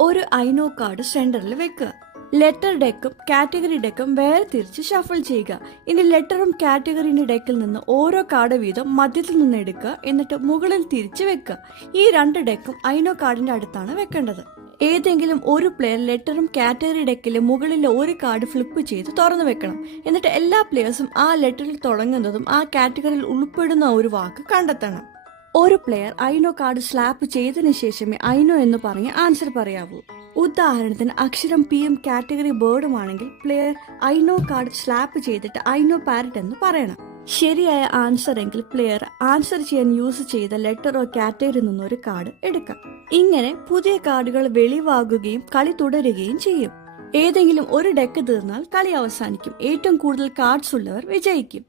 ഒരു I know card സെന്ററിൽ വെക്കുക. ലെറ്റർ ഡെക്കും കാറ്റഗറി ഡെക്കും വേറെ തിരിച്ച് ഷഫിൾ ചെയ്യുക. ഇനി ലെറ്ററും കാറ്റഗറിന്റെ ഡെക്കിൽ നിന്ന് ഓരോ കാർഡ് വീതം മധ്യത്തിൽ നിന്ന് എടുക്കുക. എന്നിട്ട് മുകളിൽ തിരിച്ച് വെക്കുക. ഈ 2 ഡെക്കും ഐനോ കാർഡിന്റെ അടുത്താണ് വെക്കേണ്ടത്. ഏതെങ്കിലും ഒരു പ്ലെയർ ലെറ്ററും കാറ്റഗറി ഡെക്കിലെ മുകളിലെ ഒരു കാർഡ് ഫ്ലിപ്പ് ചെയ്ത് തുറന്നു വെക്കണം. എന്നിട്ട് എല്ലാ പ്ലെയേഴ്സും ആ ലെറ്ററിൽ തുടങ്ങുന്നതും ആ കാറ്റഗറിയിൽ ഉൾപ്പെടുന്ന ഒരു വാക്ക് കണ്ടെത്തണം. ഒരു പ്ലെയർ ഐനോ കാർഡ് സ്ലാപ്പ് ചെയ്തതിനു ശേഷമേ ഐനോ എന്ന് പറഞ്ഞ് ആൻസർ പറയാവൂ. ഉദാഹരണത്തിന് അക്ഷരം പിയും കാറ്റഗറി ബേർഡും ആണെങ്കിൽ പ്ലെയർ ഐനോ കാർഡ് സ്ലാപ്പ് ചെയ്തിട്ട് ഐനോ പാരറ്റ് എന്ന് പറയണം. ശരിയായ ആൻസർ എങ്കിൽ പ്ലെയർ ആൻസർ ചെയ്യാൻ യൂസ് ചെയ്ത ലെറ്ററോ കാറ്റഗറിയിൽ നിന്നൊരു കാർഡ് എടുക്കാം. ഇങ്ങനെ പുതിയ കാർഡുകൾ വെളിവാകുകയും കളി തുടരുകയും ചെയ്യും. ഏതെങ്കിലും ഒരു ഡെക്ക് തീർന്നാൽ കളി അവസാനിക്കും. ഏറ്റവും കൂടുതൽ കാർഡ്സ് ഉള്ളവർ വിജയിക്കും.